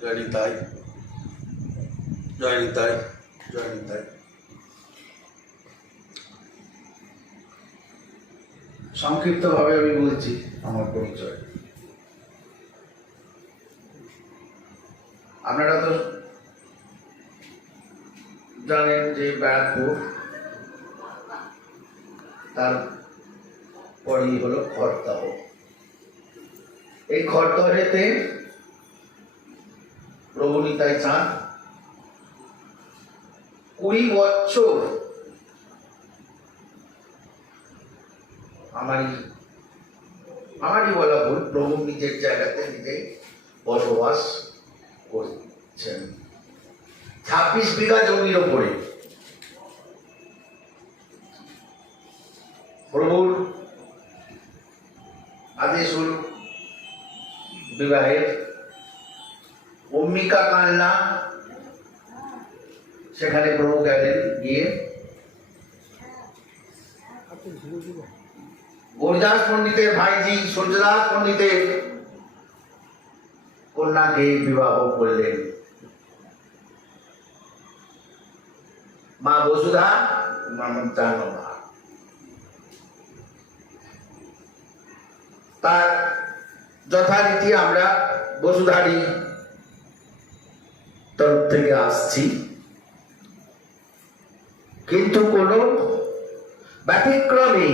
জয় নিতাই জয় নিতাই জয় নিতাই। সংক্ষিপ্তভাবে আমি বলছি আমার পরিচয়। আপনারা তো জানেন যে ব্যারাকপুর তারপরই হলো খড়দাহ এই খড়দহেতে প্রভু নিতাই চাঁদ। কুড়ি বছর আমারই আমারই বলা ভুল, প্রভু নিজের জায়গাতে নিজেই বসবাস করছেন। ছাব্বিশ বিঘা জমির ওপরে। সেখানে প্রভু গেলেন, গিয়ে গরিদাস পণ্ডিতের ভাইজি, সূর্যদাস পণ্ডিতের কন্যাকে বিবাহ করলেন। মা বসুধা মামন্তানবা তার যথারীতি আমরা বসুধারী তরফ থেকে আসছি। কিন্তু কোনো ব্যতিক্রমে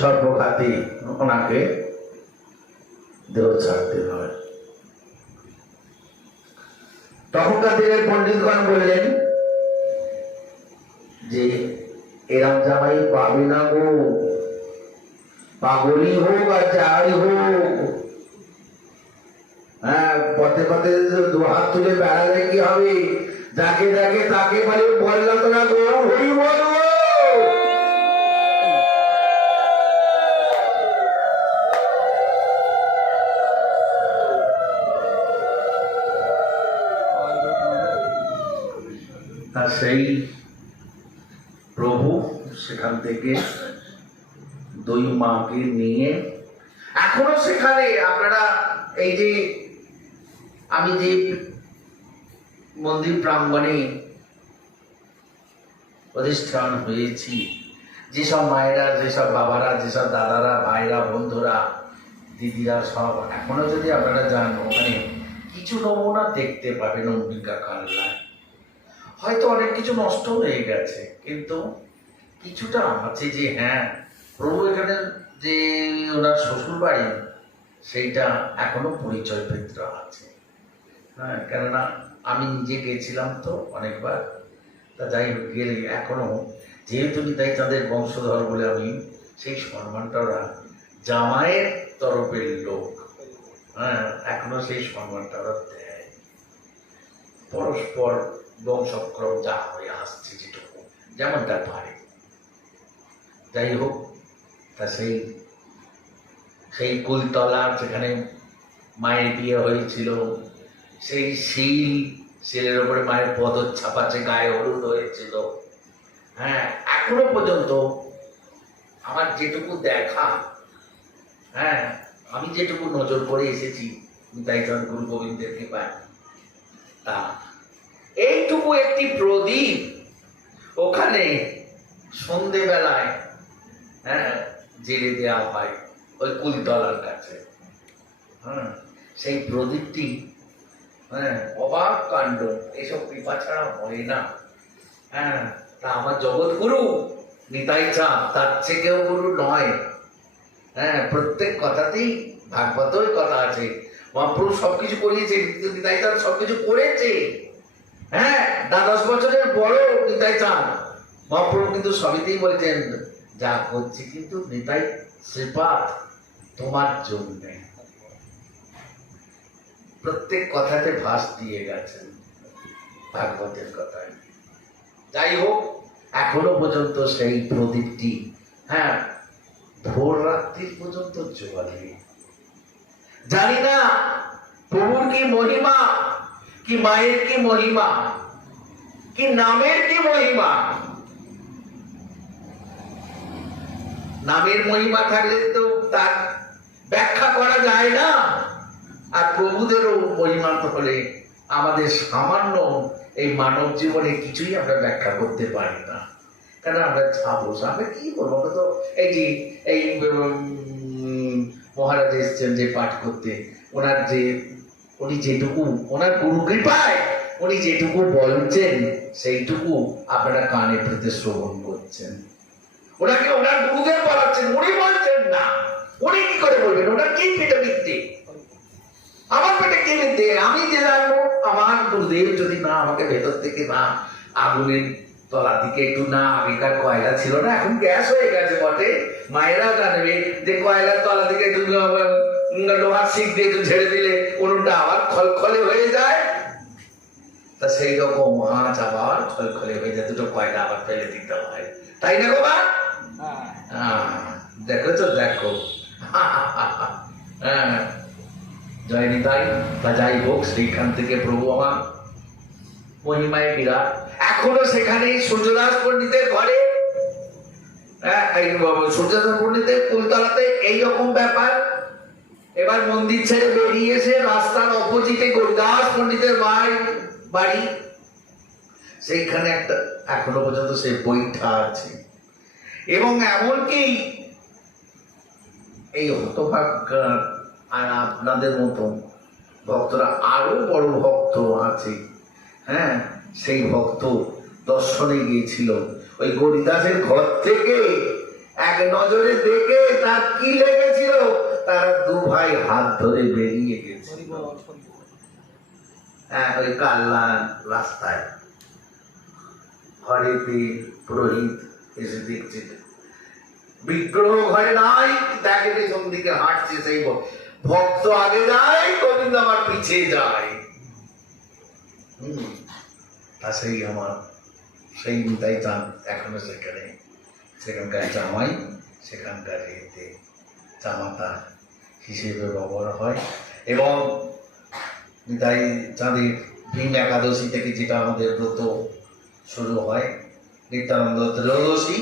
সর্বঘাতী ওনাকে দেহ ছাড়তে হয়। তখনকার দিনের পণ্ডিতগণ বললেন যে এরম জামাই পাবে না গো। পাগলই হোক আর যাই হোক। হ্যাঁ পথে পথে দু হাত তুলে বেড়ালে কি হবে? যাকে দেখে তাকে বলে বললাম না গো হরি আর সেই প্রভু সেখান থেকে দুই মাকে নিয়ে, এখনও সেখানে আপনারা এই যে, আমি যে মন্দির প্রাঙ্গণে প্রতিষ্ঠান হয়েছি। যেসব মায়েরা, যেসব বাবারা, যেসব দাদারা, ভাইরা, বন্ধুরা, দিদিরা সব, এখনও যদি আপনারা যান ওখানে, কিছু নমুনা দেখতে পাবেন অম্বিকা কাল্লায়। হয়তো অনেক কিছু নষ্ট হয়ে গেছে, কিন্তু কিছুটা আছে যে হ্যাঁ প্রভু এখানে যে ওনার শ্বশুর বাড়ি সেইটা এখনও পরিচয় পেত্র আছে। হ্যাঁ কেননা আমি নিজে গেছিলাম তো অনেকবার। তা যাই হোক, গেলে এখনও। যেহেতু তাই তাদের বংশধর বলে আমি, সেই সম্মানটা ওরা জামাইয়ের তরফের লোক। হ্যাঁ এখনও সেই সম্মানটা ওরা দেয়। পরস্পর বংশক্রম যা হয়ে আসছে যেটুকু, যেমনটা পারে। যাই হোক, তা সেই সেই কুলতলার যেখানে মায়ের বিয়ে হয়েছিল সেই শিল শিলের ওপরে মায়ের পদচ্ছাপ আছে গায়ে হলুদ হয়েছিল। হ্যাঁ এখনও পর্যন্ত আমার যেটুকু দেখা হ্যাঁ আমি যেটুকু নজর করে এসেছি তাই গুরু গোবিন্দের কৃপায়, তা এইটুকু একটি প্রদীপ ওখানে সন্ধেবেলায় হ্যাঁ জেলে দেওয়া হয় ওই কুলতলার কাছে। হ্যাঁ সেই প্রদীপটি হ্যাঁ অবাক কাণ্ড। এসব কৃপা ছাড়া হয় না। হ্যাঁ তা আমার জগৎগুরু নিতাই চাঁদ তার থেকেও গুরু নয়। হ্যাঁ প্রত্যেক কথাতেই ভাগবতই কথা আছে। মহাপ্রভু সবকিছু করিয়েছে কিন্তু নিতাই চাঁদ সবকিছু করেছে। হ্যাঁ দ্বাদশ বছরের বড় নিতাই চাঁদ। মহাপ্রভু কিন্তু সবিতেই বলেছেন, যা করছি কিন্তু নিতাই শ্রীপাদ তোমার জন্যে। প্রত্যেক কথাতে ভাস দিয়ে গেছেন ভাগবতের কথায়। যাই হোক, এখনও পর্যন্ত সেই প্রদীপটি হ্যাঁ ভোর রাত্রি পর্যন্ত জ্বলে। জানি না, প্রভুর কি মহিমা, কি মায়ের কি মহিমা, কি নামের কি মহিমা। নামের মহিমা থাকলে তো তার ব্যাখ্যা করা যায় না। আর প্রভুদেরও পরিমাণ হলে আমাদের সামান্য এই মানব জীবনে কিছুই আমরা ব্যাখ্যা করতে পারি না। কেন আমরা যাব? আমরা কি বলব আমরা তো এই যে, এই মহারাজ এসছেন যে পাঠ করতে। ওনার যে, উনি যেটুকু, ওনার গুরু কৃপায় উনি যেটুকু বলছেন, সেইটুকু আপনারা কানে পেতে শ্রবণ করছেন। ওনাকে ওনার গুরুদেব বলাচ্ছেন, উনি বলছেন না। উনি কি করে বলবেন? ওনার কি বিদ্যে আমার পেটে কি বিদ্যে আমি যে জানব আমার গুরুদেব যদি না আমাকে ভেতর থেকে না আগুনের তলা দিকে একটু না আগেকার কয়লা ছিল না এখন গ্যাস হয়ে গেছে বটে। মায়েরা জানবে যে কয়লার তলা দিকে একটু লোহার শিখ দিয়ে একটু ঝেড়ে দিলে উনুনটা আবার খলখলে হয়ে যায়? তা সেই রকম মাছ আবার খলখলে হয়ে যায় দুটো কয়লা আবার ফেলে দিতে হয়। তাই না মা? আহ, দেখো তো দেখো। হ্যাঁ। জয় নিতাই তা যাই হোক সেইখান থেকে প্রভু আমার। মহিমায় বিরাট। এখনও সেখানে সূর্যদাস পণ্ডিতের ঘরে। হ্যাঁ, সূর্যদাস পণ্ডিতের কুলতলাতে এইরকম ব্যাপার। এবার মন্দির ছেড়ে বেরিয়ে এসে রাস্তার অপোজিটে গরিদাস পণ্ডিতের বাড়ি বাড়ি। সেইখানে একটা এখনও পর্যন্ত সেই বইটা আছে। এবং এমনকি এই হতভাগ্য আর আপনাদের মতো ভক্তরা আরও বড় ভক্ত আছে। হ্যাঁ সেই ভক্ত দর্শনে গিয়েছিল। ওই গরিদাসের ঘর থেকে এক নজরে দেখে তার কি লেগেছিল? তারা দু ভাই হাত ধরে বেরিয়ে গেছিল। হ্যাঁ ওই কাল্লা রাস্তায়। হরেতে পুরোহিত এসে দেখছে বিগ্রহ ঘরে নাই, দেখে পেছন দিকে হাঁটছে সেই ভক্ত আগে যায় গোবিন্দ আমার পিছিয়ে যায়। তা সেই আমার, সেই নিতাই চান এখনও সেখানে। সেখানকার জামাই, সেখানকার এতে জামাতা হিসেবে ব্যবহার হয়। এবং নিতাই চাঁদের ভীম একাদশী থেকে যেটা আমাদের ব্রত শুরু হয়, নিত্যানন্দ ত্রয়োদশী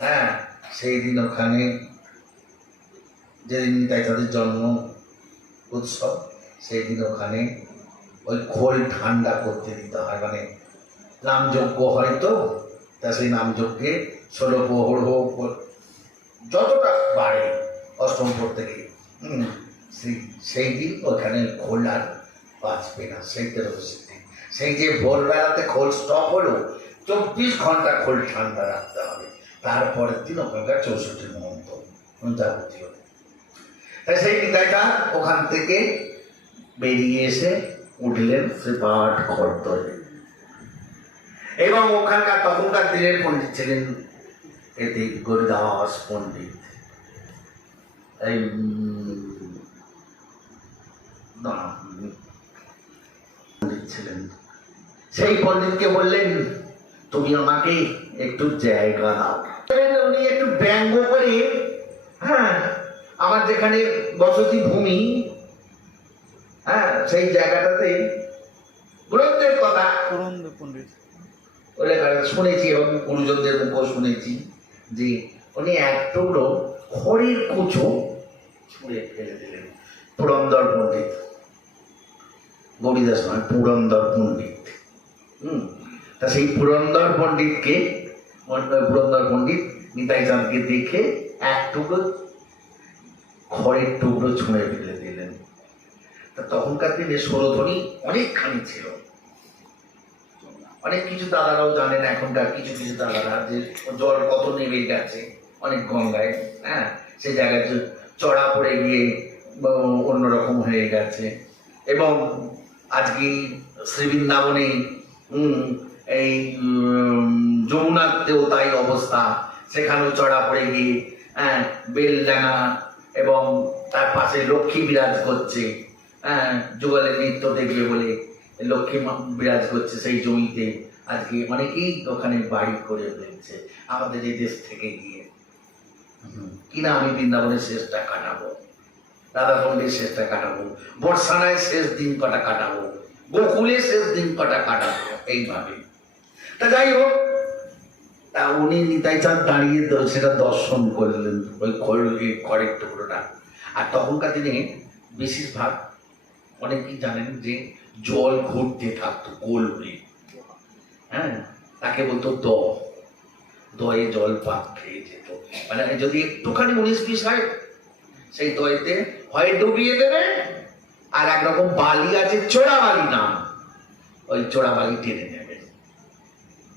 হ্যাঁ সেই দিন ওখানে যেদিন নিতাই তাদের জন্ম উৎসব সেই দিন ওখানে ওই খোল ঠান্ডা করতে দিতে হয়। মানে নামযজ্ঞ হয় তো, তা সেই নামযজ্ঞে ষোলো প্রহর হোক যতটা বাড়ে অষ্টম প্রহর থেকে সেই সেই দিন ওখানে খোল আর বাঁচবে না, সেই তেরোদশী সেই যে ভোরবেলাতে খোল স্টপ হলো, চব্বিশ ঘণ্টা খোল ঠান্ডা রাখতে হবে। তারপরের দিন ওখানকার চৌষট্টি মহন্ত যাবতীয় তাই সেই বিদায়টা ওখান থেকে বেরিয়ে এসে উঠলেন সে পাঠ খরতলে এবং ওখানকার তখনকার দিনের পণ্ডিত ছিলেন এতে গরিদাস পণ্ডিত। এই পণ্ডিত ছিলেন। সেই পণ্ডিতকে বললেন, তুমি আমাকে একটু জায়গা দাও। উনি একটু ব্যঙ্গ করে হ্যাঁ আমার যেখানে বসতি ভূমি হ্যাঁ সেই জায়গাটাতে গ্রন্থের কথা। শুনেছি এবং গুরুজনদের মুখও শুনেছি যে উনি এক টুকরো খড়ির কুচো ছুঁড়ে ফেলে দিলেন। পুরন্দর পণ্ডিত। গরিদাস নয় পুরন্দর পণ্ডিত। হুম। তা সেই পুরন্দর পণ্ডিতকে পুরন্দর পণ্ডিত নিতাই চাঁদকে দেখে এক টুকরো খড়ের টুকরো ছুঁড়ে ফেলে দিলেন। তা তখনকার দিনে সরধ্বনি অনেকখানি ছিল। অনেক কিছু দাদারাও জানেন এখনকার কিছু কিছু দাদারা যে জল কত নেমে গেছে, অনেক গঙ্গায় হ্যাঁ? সেই জায়গায় চড়া পড়ে গিয়ে অন্যরকম হয়ে গেছে। এবং আজকে শ্রীবৃন্দাবনে এই যমুনাতেও তাই অবস্থা। সেখানেও চড়া পড়ে গিয়ে হ্যাঁ বেলডাঙা এবং তার পাশে লক্ষ্মী বিরাজ করছে। হ্যাঁ যুগলের নৃত্য দেখবে বলে লক্ষ্মী বিরাজ করছে সেই জমিতে। আজকে অনেকেই ওখানে বাড়ি করে ফেলছে আমাদের এই দেশ থেকে গিয়ে। কিনা আমি বৃন্দাবনের শেষটা কাটাবো? রাধা পন্ডির শেষটা কাটাবো। বর্ষানায় শেষ দিন কটা কাটাবো? গোকুলে শেষ দিন কটা কাটাবো? এইভাবে। তা যাই হোক তা উনি নিতাই চাঁদ দাঁড়িয়ে সেটা দর্শন করলেন, ওই খড় খড়ের টুকরোটা। আর তখনকার দিনে বেশিরভাগ অনেকেই জানেন যে জল ঘুরতে থাকতো, গোল হয়ে। হ্যাঁ? তাকে বলতো দ। দয়ে জল পাক খেয়ে যেত। মানে যদি একটুখানি উনিশ বিশ হয়, সেই দয়েতে হয় ডুবিয়ে দেবে, আর একরকম বালি আছে চোরা বালি নাম। ওই চোরা বালি টেনে নেবে।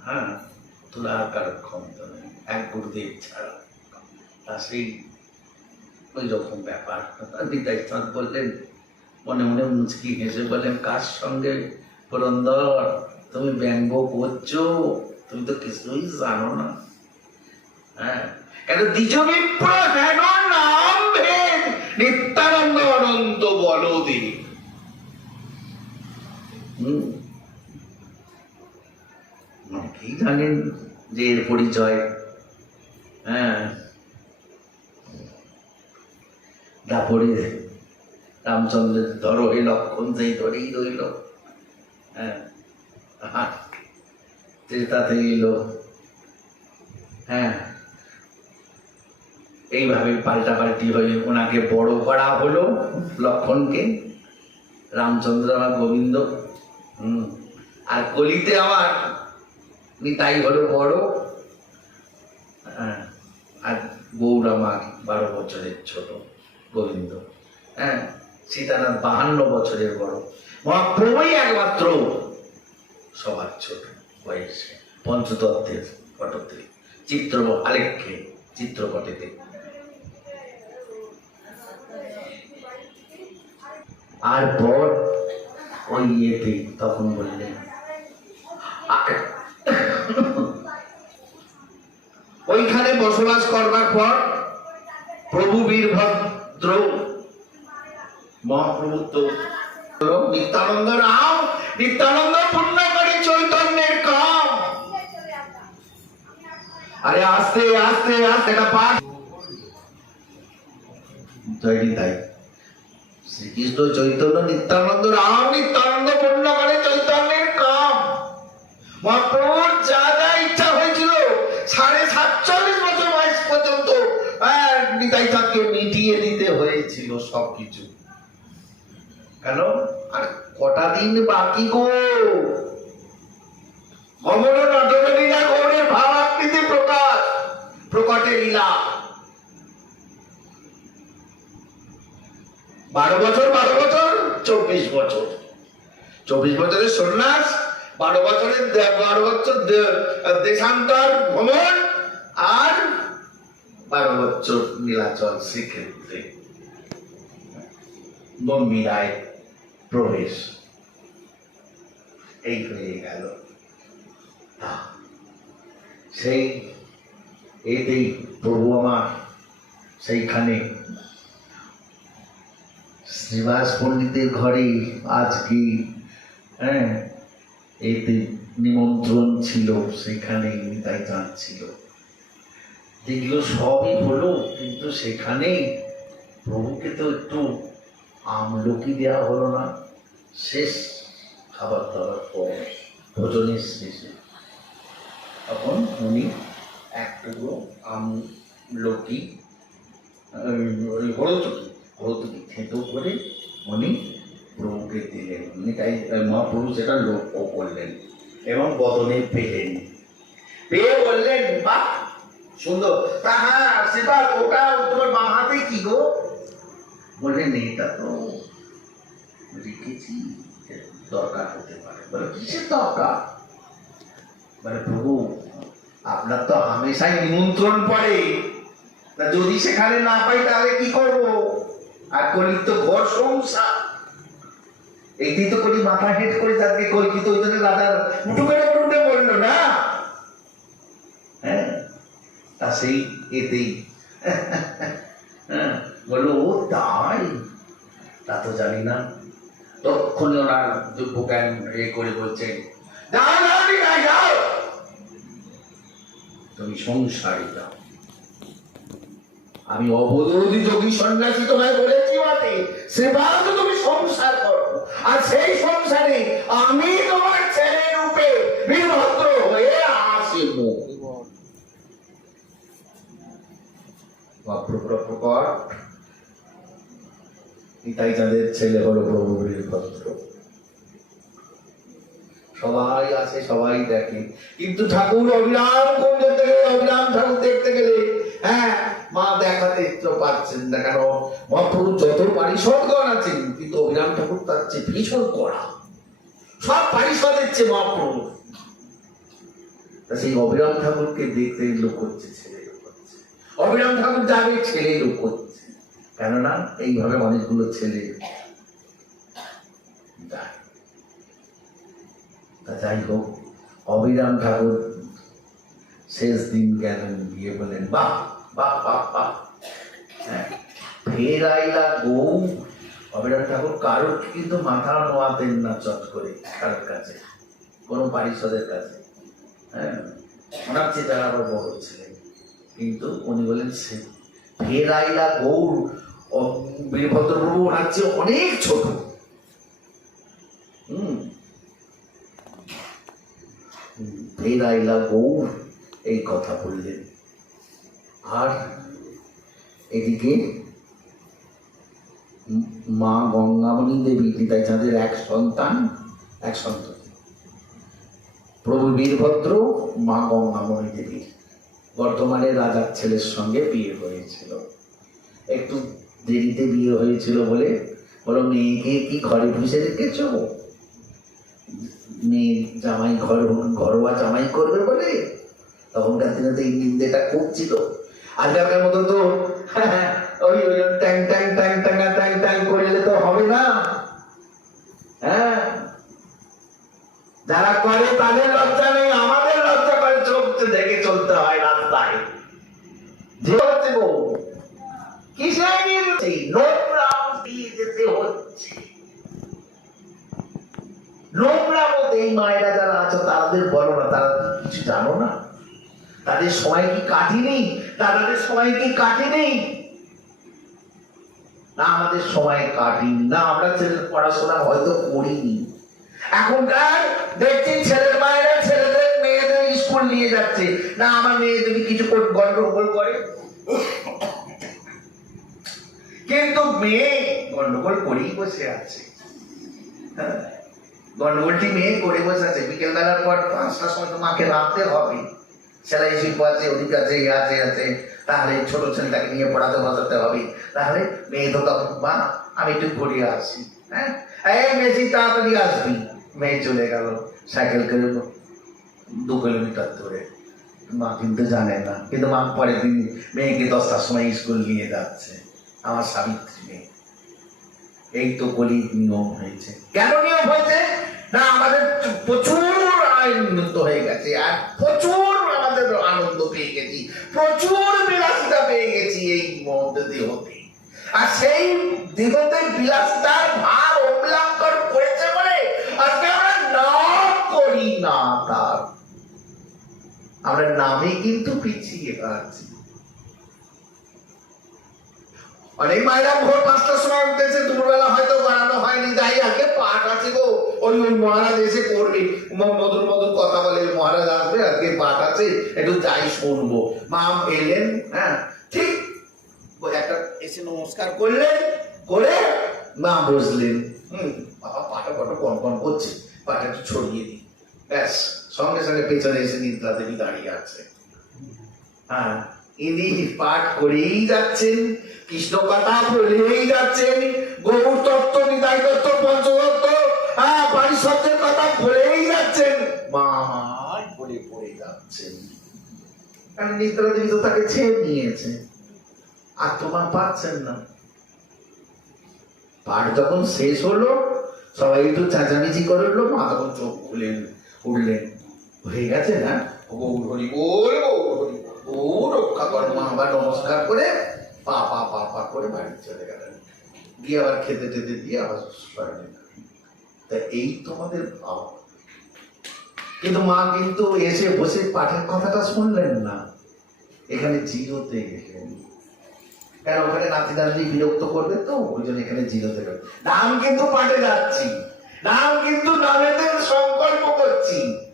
হ্যাঁ? তোলার কারও ক্ষমতা নেই এক গুরুদেব ছাড়া। তা সেই ওই রকম ব্যাপার নিতাই বললেন, মনে মনে মুচকি হেসে বলেন কার সঙ্গে পুরন্দর? তুমি ব্যঙ্গ করছ? তুমি তো কিছুই জানো না। হ্যাঁ। নাম নিত্যানন্দ অনন্ত বলদেব হুম। অনেকেই জানেন যে এর পরিচয়। হ্যাঁ। তারপরে রামচন্দ্রের ধরো, এই লক্ষণ সেই ধরেই রইল। হ্যাঁ। এলো। হ্যাঁ। এইভাবে পাল্টাপাল্টি হয়ে ওনাকে বড় করা হলো লক্ষণকে। রামচন্দ্র আমার গোবিন্দ। আর কলিতে আমার নিতাই হলো বড় হ্যাঁ আর গৌর মা বারো বছরের ছোট, গোবিন্দ। হ্যাঁ সীতানাথ বাহান্ন বছরের বড়। মহাপ্রভুই একমাত্র সবার ছোট বয়সে। পঞ্চতত্ত্বের পটতে চিত্র আলেখ্যে চিত্রপটেতে আর পর ওই ইয়েতে তখন বললেন "আ- ওইখানে বসবাস করবার পর প্রভু বীরভদ্র মহাপ্রভু তো নিত্যানন্দ রাম নিত্যানন্দ পূর্ণ করে চৈতন্যের কাম। আরে আস্তে আস্তে আস্তে এটা পাঠ তাই। শ্রীকৃষ্ণ চৈতন্য নিত্যানন্দ রাম নিত্যানন্দ পূর্ণ করে মহাপ্রভুর যা ইচ্ছা হয়েছিল সাড়ে সাতচল্লিশ বছর বয়স পর্যন্ত নিতাই চাঁদকে মিটিয়ে দিতে হয়েছিল সবকিছু। কেন? আর কটা দিন বাকি গো? অমর নটর লীলা গৌরের ভাবাকৃতি প্রকাশ? প্রকটে লীলা। বারো বছর বারো বছর, চব্বিশ বছর। চব্বিশ বছরের সন্ন্যাস বারো বছরের বারো বছর দেশান্তর ভ্রমণ আর বারো বছর নীলাচল শ্রীক্ষেত্রে। গম্ভীরায় প্রবেশ। এই হয়ে গেল। সেই এতেই প্রভু আমার, সেইখানে শ্রীবাস পণ্ডিতের ঘরে আজকে হ্যাঁ এতে নিমন্ত্রণ ছিল সেখানে তাই যাচ্ছিল দেখল সবই হলো, কিন্তু সেখানে প্রভুকে তো একটু আমলকি দেওয়া হলো না। শেষ খাবার দাবার পর ভোজনের শেষে তখন উনি এক টুকরো আমলকি হলতুকি হলতুকি থেতো করে উনি প্রভুকে দিলেন উনি তাই মহাপ্রভু সেটা লক্ষ্য করলেন এবং বদনে পেলেন। পেয়ে বললেন, বাহ, সুন্দর। তা হ্যাঁ ওটা তোমার বাঁ হাতে কি গো? বললেন এটা তো রেখেছি দরকার হতে পারে। বলে, কিসের দরকার? বলে, প্রভু, আপনার তো হামেশাই নিমন্ত্রণ পড়ে। তা যদি সেখানে না পাই, তাহলে কি করব? আর কলির তো ঘর সংসার এইটি তো করি মাথা হেট করে তাকে কলকি তো ওই জন্য রাজার উঠু করে উঠে বলল না? হ্যাঁ? তা সেই এতেই। হ্যাঁ, বলল ও তাই? তা তো জানি না। তক্ষণি ওনার যোগ্য জ্ঞান এ করে বলছেন তুমি সংসারে যাও আমি অবরোধী যোগী সন্ন্যাসী তোমায় বলেছি বটে সেবার তো তুমি সংসার করো। আর সেই সংসারে আমি তোমার ছেলে রূপে বীরভদ্র হয়ে আসিব। নিতাই চাঁদের ছেলে হলো প্রভু বীরভদ্র সবাই আছে, সবাই দেখে। কিন্তু ঠাকুর অবিরাম কুঞ্জ থেকে অবিরাম ঠাকুর দেখতে গেলে হ্যাঁ মা দেখাতে তো পাচ্ছেন না কেন? মহাপ্রভু যত পারিষদগণ আছেন, কিন্তু অভিরাম ঠাকুর তার চেয়ে ভীষণ কড়া। সব পারিষদের চেয়ে মহাপ্রভু সেই অবিরাম ঠাকুরকে দেখতে লোক করছে ছেলে লোক করছে অবিরাম ঠাকুর যাবে, ছেলে লোক করছে কেননা এইভাবে অনেকগুলো ছেলে তা যাই হোক অবিরাম ঠাকুর শেষ দিন গেলেন গিয়ে বলেন বাহ! বাহ বাহ বাহ ফের ঠাকুর কারোর কিন্তু না করে কাছে, কোনো কাছে। হ্যাঁ। ওনার চেয়ে তারা আবার বড় কিন্তু উনি বলেন ওনার চেয়ে অনেক ছোট। এই কথা বললেন। আর এদিকে মা গঙ্গামণি দেবী চাঁদের এক সন্তান এক সন্তান প্রভু বীরভদ্র, মা গঙ্গামণি দেবীর বর্তমানে রাজার ছেলের সঙ্গে বিয়ে হয়েছিল। একটু দেরিতে বিয়ে হয়েছিল বলে বলো, মেয়েকে কি ঘরে পুষে রেখেছ? মেয়ে জামাই ঘর, ঘরোয়া জামাই করবে বলে? তখনকার দিনে তো এই নিন্দেটা খুব ছিল আজকালকার মতো তো, ওই ওই ট্যাং ট্যাং ট্যাং, ট্যাঙ্গা, ট্যাং ট্যাং করলে তো হবে না। হ্যাঁ? যারা করে তাদের লজ্জা নেই, আমাদের লজ্জা করে চোখ দেখে চলতে হয় রাস্তায়। নোংরা মতো এই মায়েরা যারা আছে, তাদের বলো না, তারা কিছু জানো না? তাদের সময় কি কাটেনি তাদের সময় কি কাটেনি না আমাদের সময় কাটেনি না আমরা ছেলের পড়াশোনা হয়তো করিনি। এখনকার দেখছি ছেলের মায়েরা ছেলেদের মেয়েদের স্কুল নিয়ে যাচ্ছে। না আমার মেয়ে যদি কিছু গন্ডগোল করে? কিন্তু মেয়ে গন্ডগোল করেই বসে আছে। হ্যাঁ, গন্ডগোলটি মেয়ে করে বসে আছে। বিকেল বেলার পর পাঁচটার সময় তো মাকে রাখতে হবে। সেলাই শিল্প আছে ওদিকে আছে আছে আছে তাহলে ছোট ছেলেটাকে নিয়ে পড়াতে বসাতে হবে। তাহলে মেয়ে তো তখন, মা, আমি একটু ঘুরিয়ে আসি। হ্যাঁ? এই মেসি তাড়াতাড়ি আসবি। মেয়ে চলে গেল সাইকেল করে দু কিলোমিটার ধরে মা কিন্তু জানে না, কিন্তু মা পরের দিন মেয়েকে দশটার সময় স্কুল নিয়ে যাচ্ছে, আমার সাবিত্রী মেয়ে। এই তো বলি নিয়ম হয়েছে। কেন নিয়ম হয়েছে? না, আমাদের প্রচুর আনন্দ হয়ে গেছে, আর প্রচুর আমাদের আনন্দ পেয়ে গেছি। প্রচুর বিলাসিতা পেয়ে গেছি এই দেহতে আর সেই দেহতে বিলাসিতার ভার অবলম্বন করেছে বলে আজকে আমরা নাম করি না তার। আমরা নামে কিন্তু পিছিয়ে আছি। অনেক মায়েরা ভোর পাঁচটার সময় উঠতেছে দুপুরবেলা হয়তো বানানো হয়নি, যাই আজকে পাঠ আছে গো। ওই ওই মহারাজ এসে করবে। মধুর মধুর কথা বলে, মহারাজ আসবে, আজকে পাঠ আছে, একটু যাই শুনব। মা এলেন হ্যাঁ ঠিক। একটা এসে নমস্কার করলেন, করে মা বসলেন। হুম, বাবা পাটা পাটা কন কন করছে পাটা একটু ছড়িয়ে দিই। ব্যাস, সঙ্গে সঙ্গে পেছনে এসে নিদ্রা দেবী দাঁড়িয়ে আছে। হ্যাঁ ইনি পাঠ করেই যাচ্ছেন, কৃষ্ণ কথা বলেই যাচ্ছেন, গৌর তত্ত্ব, নিতাই তত্ত্ব, পঞ্চতত্ত্ব হ্যাঁ পারিষদের কথা বলেই যাচ্ছেন। মামাই পড়ে পড়ে যাচ্ছেন। কারণ নিদ্রা দেবী তো তাকে ছেড়ে নিয়েছে। আর তোমার পাচ্ছেন না। পাঠ যখন শেষ হলো, সবাই একটু চেঁচামেচি করল মা তখন চোখ খুলেন উঠলেন। হয়ে গেছে না? গৌর হরি বল, গৌর। বল। ও রক্ষা কর মা আবার নমস্কার করে পা পা পা পা করে বাড়ি চলে গেলেন। গিয়ে আবার খেতে টেতে দিয়ে আবার। তা এই তোমাদের ভাব। কিন্তু মা কিন্তু এসে বসে পাঠের কথাটা শুনলেন না। এখানে জিরোতে গেলেন। কেন ওখানে নাতি নাতনি বিরক্ত করবে তো? ওই জন্য এখানে জিরোতে গেলেন। নাম কিন্তু পাঠে যাচ্ছি। নাম কিন্তু নামেতে সংকল্প করছি।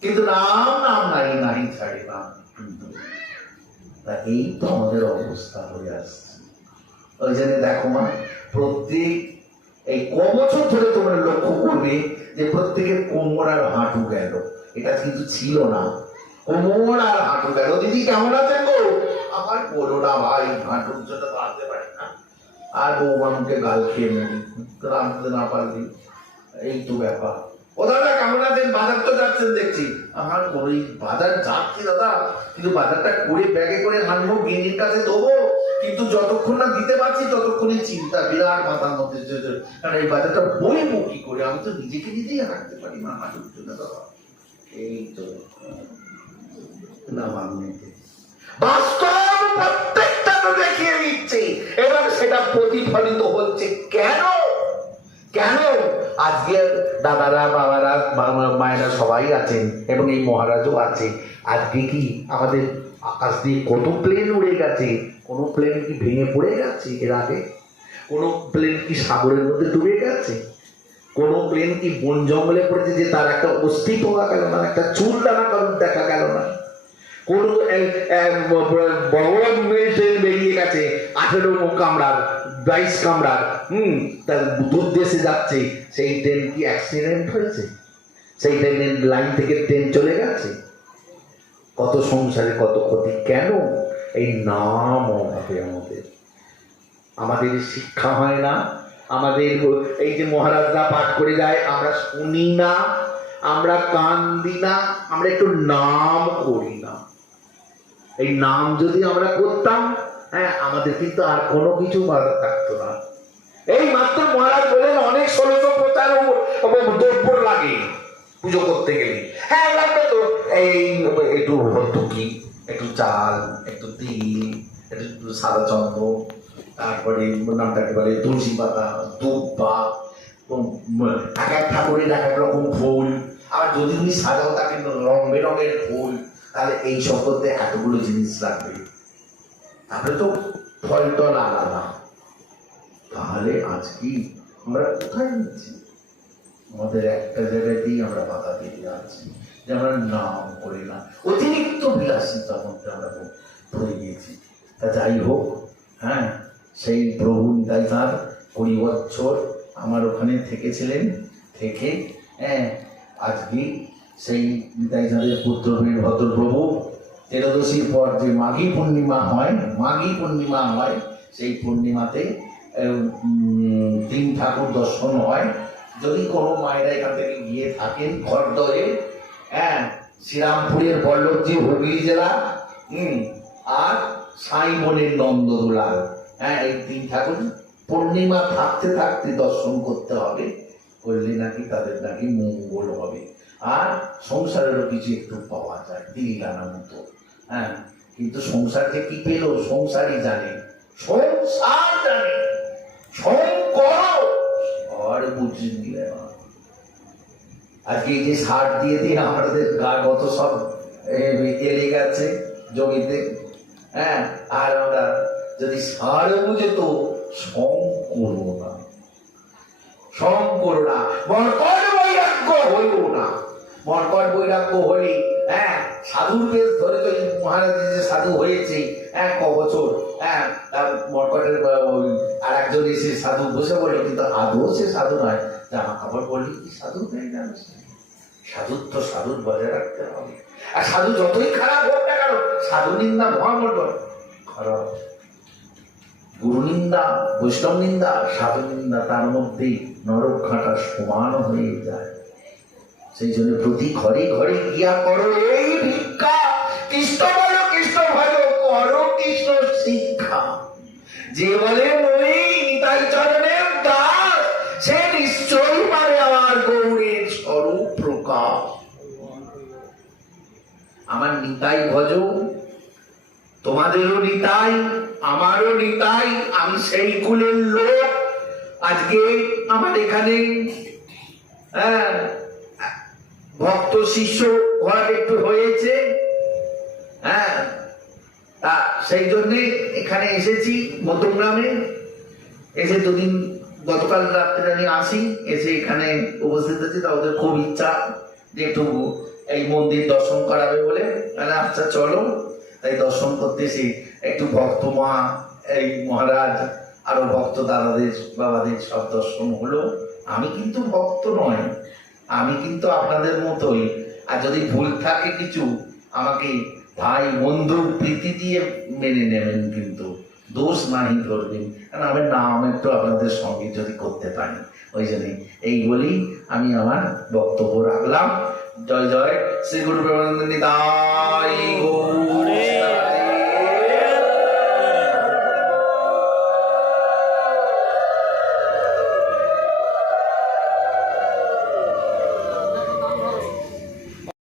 কিন্তু নাম নাম নাই নাই ছাড়ে, নাম তা এই তো আমাদের অবস্থা হয়ে আসছে। ওই জন্য দেখো মা, প্রত্যেক এই ক বছর ধরে তোমরা লক্ষ্য করবে যে প্রত্যেকের কোমর আর হাঁটু গেল। এটা কিন্তু ছিল না। কোমর আর হাঁটু গেল। দিদি, কেমন আছেন গো? আমার বলো না ভাই হাঁটুর জন্য বাড়তে পারি না। আর বৌমানুকে গাল খেয়ে নেবি না পারবি এই তো ব্যাপার। ও দাদা, কেমন আছেন? বাজার তো যাচ্ছেন দেখছি। আমার ওই বাজার যাচ্ছি দাদা, কিন্তু বাজারটা করে ব্যাগে করে আনব গিনির কাছে দেবো। কিন্তু যতক্ষণ না দিতে পারছি, ততক্ষণই চিন্তা, বিরাট মাথার মধ্যে কারণ এই বাজারটা বইবো কি করে? আমি তো নিজেকে নিজেই হাঁটতে পারি না হাঁটুর জন্য দাদা। এই তো। না মানতে বাস্তব প্রত্যেকটা তো দেখিয়ে দিচ্ছে। এবার সেটা প্রতিফলিত হচ্ছে কেন? কেন? আজকে দাদারা, বাবারা মায়েরা সবাই আছেন এবং এই মহারাজও আছে আজকে কি আমাদের আকাশ দিয়ে কত প্লেন উড়ে গেছে? কোনো প্লেন কি ভেঙে পড়ে গেছে এর আগে? কোনো প্লেন কি সাগরের মধ্যে ডুবে গেছে? কোনো প্লেন কি বন জঙ্গলে পড়েছে যে তার একটা অস্তিত্ব পাওয়া গেল না, একটা চুল দানা কারণ দেখা গেল না? কোন ট্রেন বেরিয়ে গেছে আঠেরো কামড়ার বাইশ কামড়ার হুম, তার দূর দেশে যাচ্ছে, সেই ট্রেন কি অ্যাক্সিডেন্ট হয়েছে? সেই ট্রেনের লাইন থেকে ট্রেন চলে গেছে? কত সংসারে কত ক্ষতি কেন? এই নাম অভাবে আমাদের। আমাদের শিক্ষা হয় না, আমাদের এই যে মহারাজরা পাঠ করে যায়, আমরা শুনি না, আমরা কান দিই না, আমরা একটু নাম করি না। এই নাম যদি আমরা করতাম হ্যাঁ আমাদের কিন্তু আর কোনো কিছু বাধা থাকতো না। এই মাত্র মহারাজ বলেন অনেক ষোলোশো প্রচার দ্রব্য লাগে পুজো করতে গেলে। হ্যাঁ লাগবে তো এই একটু ভর্তুকি একটু চাল একটু তিল একটু সাদা চন্দ্র তারপরে নামটাকে বলে? তুলসী পাতা দুব্বা উম, এক এক ঠাকুরের এক এক রকম ফুল। আর যদি তুমি সাজাও তাকে রং বেরঙের ফুল তাহলে এই করতে এতগুলো জিনিস লাগবে। তারপরে তো ফল টল আলাদা। তাহলে আজ কি আমরা কোথায় নিচ্ছি আমাদের একটা জায়গাতেই আমরা বাধা দিয়ে যাচ্ছি যে আমরা নাম করি না। অতিরিক্ত বিলাসিতার মধ্যে আমরা পড়ে গিয়েছি। তা যাই হোক হ্যাঁ সেই প্রভু নিতাই তার কুড়ি বছর আমার ওখানে থেকেছিলেন। থেকে হ্যাঁ আজকে সেই নিতাই চাঁদের পুত্র বীরভদ্র প্রভু তেরোদশীর পর যে মাঘী পূর্ণিমা হয়, মাঘী পূর্ণিমা হয়, সেই পূর্ণিমাতে তিন ঠাকুর দর্শন হয়। যদি কোনো মায়েরা এখান থেকে গিয়ে থাকেন ঘর দরে হ্যাঁ শ্রীরামপুরের বল্লভজি হুগলি জেলা, হুম, আর সাই মনের নন্দদোলাল হ্যাঁ এই তিন ঠাকুর পূর্ণিমা থাকতে থাকতে দর্শন করতে হবে, করলে নাকি তাদের নাকি মঙ্গল হবে। আর সংসারেরও কিছু একটু পাওয়া যায় দিল টানা মতো। হ্যাঁ কিন্তু সংসার যে কি পেল, সংসারই জানে। সংসার জানে শঙ্কর আর বুঝে নিলে আজকে যে সার দিয়ে দিয়ে আমাদের গা গত সব এলে গেছে জমিতে হ্যাঁ আর আমরা যদি সার বুঝে তো সং করব না। সং করো না বৈরাগ্য হইল না। মরকট বৈরাগ্য হলে হ্যাঁ সাধুর বেশ ধরে তো মহারাজ যে সাধু হয়েছে হ্যাঁ ক বছর হ্যাঁ মরকটের আর একজন এসে সাধু বসে বলে কিন্তু আদৌ সে সাধু নয়। জামা কাপড় বললি কি সাধু যাবে সে? সাধুর তো সাধুর বজায় রাখতে হবে। আর সাধু যতই খারাপ হোক না কেন, সাধু নিন্দা মহামণ্ডল। খারাপ গুরু নিন্দা, বৈষ্ণব নিন্দা, সাধু নিন্দা তার মধ্যে নরক ঘাটা সমান হয়ে যায়। সেই জন্য প্রতি ঘরে ঘরে গিয়া করো এই ভিক্ষা। কৃষ্ণ বলো, কৃষ্ণ ভালো, করো কৃষ্ণ শিক্ষা। যে বলে ওই নিতাই চরণের দাস, সে নিশ্চয়ই পারে আমার গৌরীর স্বরূপ প্রকাশ। আমার নিতাই ভজ, তোমাদেরও নিতাই, আমারও নিতাই, আমি সেই কুলের লোক। আজকে আমার এখানে হ্যাঁ ভক্ত শিষ্য ঘর একটু হয়েছে। হ্যাঁ তা সেই জন্যে এখানে এসেছি মধ্যগ্রামে এসে দুদিন গতকাল রাত্রে আমি আসি, এসে এখানে উপস্থিত আছি তা ওদের খুব ইচ্ছা যে একটু এই মন্দির দর্শন করাবে বলে। তাহলে আচ্ছা চলো। তাই দর্শন করতেছি একটু ভক্ত মা, এই মহারাজ, আরও ভক্ত দাদাদের, বাবাদের সব দর্শন হলো। আমি কিন্তু ভক্ত নয়। আমি কিন্তু আপনাদের মতোই। আর যদি ভুল থাকে কিছু, আমাকে ভাই, বন্ধু, প্রীতি দিয়ে মেনে নেবেন কিন্তু। দোষ নাহি করবেন কারণ আমি নাম একটু আপনাদের সঙ্গে যদি করতে পারি। ওই জন্য এই বলেই আমি আমার বক্তব্য রাখলাম। জয় জয়, শ্রী গুরু প্রেমানন্দ নিতাই।